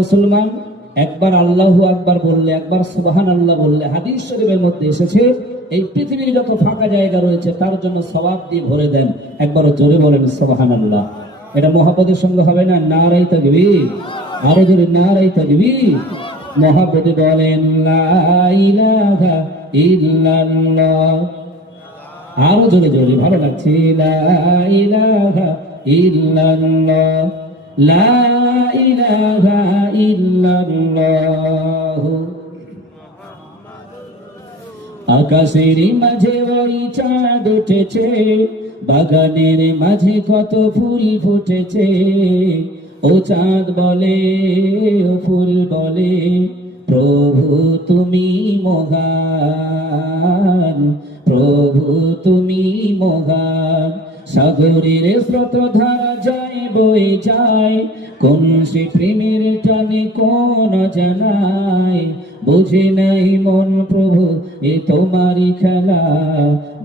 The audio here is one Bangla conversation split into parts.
মুসলমান একবার আল্লাহু আকবার বললে, একবার সুবহানাল্লাহ বললে হাদিস শরীফের মধ্যে এসেছে এই পৃথিবীর যত ফাঁকা জায়গা রয়েছে তার জন্য সওয়াব দিয়ে ভরে দেন। একবার জোরে বলেন সুবহানাল্লাহ। এটা মহব্বতের সঙ্গে হবে না? নারায়ে তাকবীর, আরো জোরে নারায়ে তাকবীর। মহব্বতে বলেন লা ইলাহা ইল্লাল্লাহ, আরো জোরে জোরে, ভালো লাগছে। লা ইলাহা ইল্লাল্লাহ, লা ইলাহা ইল্লাল্লাহ। আকাশের মাঝে ওই চাঁদ উঠেছে, বাগানের মাঝে কত ফুল ফুটেছে। ও চাঁদ বলে, ও ফুল বলে, প্রভু তুমি মহান, প্রভু তুমি মহান। সাগরের স্রোত ধারা যায় বয়ে যায়, কোন সে প্রেমের টানে কোন জানায়। বুঝে নাই মন প্রভু এ তোমারই খেলা,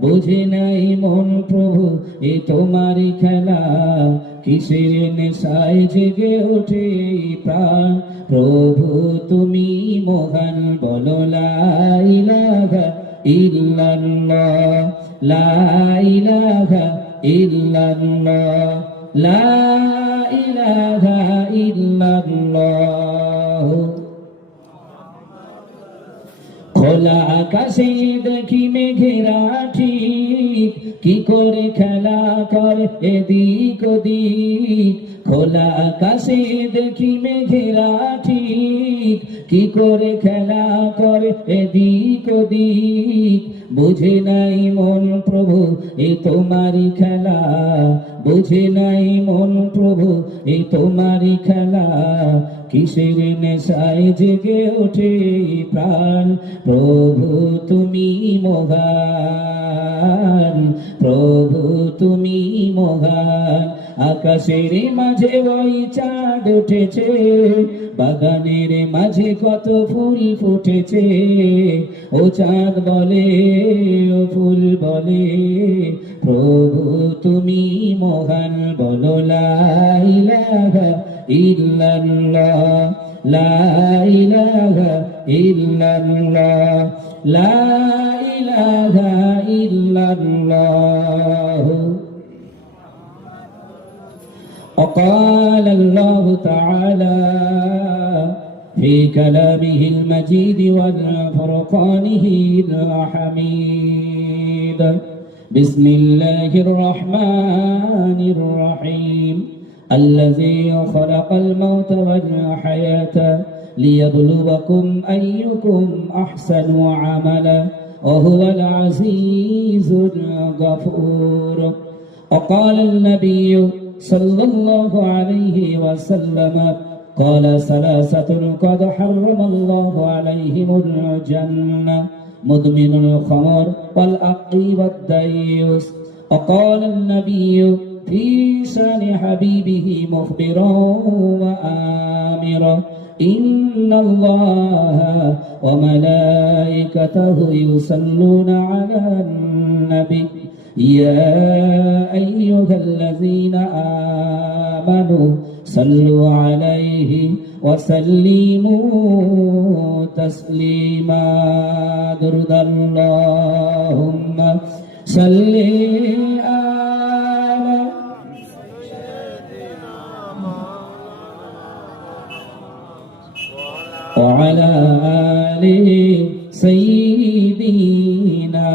বুঝে নাই মন প্রভু এ তোমারই খেলা। কিসের নেশায় জেগে ওঠে প্রাণ, প্রভু তুমি মহান। বলো লা ইলাহা ইল্লাল্লাহ, লা ইলাহা ইল্লাল্লাহ, লা ইলাহা ইল্লাল্লাহ। খোলা আকাশে দেখি মেঘেরা ঠিক, কি করে খেলা করে এদিক ওদিক। খোলা আকাশে দেখি মেঘেরা ঠিক, কি করে খেলা করে এদিক ওদিক। বুঝে নাই মন প্রভু এ তোমারই খেলা, বুঝে নাই মন প্রভু এ তোমারই খেলা। কিসের নেশায় জেগে ওঠে প্রাণ, প্রভু তুমি মহান, প্রভু তুমি মহান। আকাশের মাঝে ওই চাঁদ উঠেছে, বাগানের মাঝে কত ফুল ফুটেছে। ও চাঁদ বলে, ও ফুল বলে, প্রভু তুমি মহান। বলো লা ইলাহা ইল্লাল্লাহ, লা ইলাহা ইল্লাল্লাহ, লা ইলাহা ইল্লাল্লাহ। وقال الله تعالى في كلامه المجيد والفرقانه الحميد: بسم الله الرحمن الرحيم الذي خلق الموت والحياة ليبلوكم أيكم أحسن عملا وهو العزيز الغفور. وقال النبي صلى الله عليه وسلم: قال ثلاثة قد حرم الله عليهم الجنة: مدمن الخمر والأقي والديوس. وقال النبي في شان حبيبه مخبرا وآمرا: إن الله وملائكته يصلون على النبي يا أيها الذين آمنوا صلوا عليه وسلموا تسليما. درد اللهم صل على وعلى آل سيدنا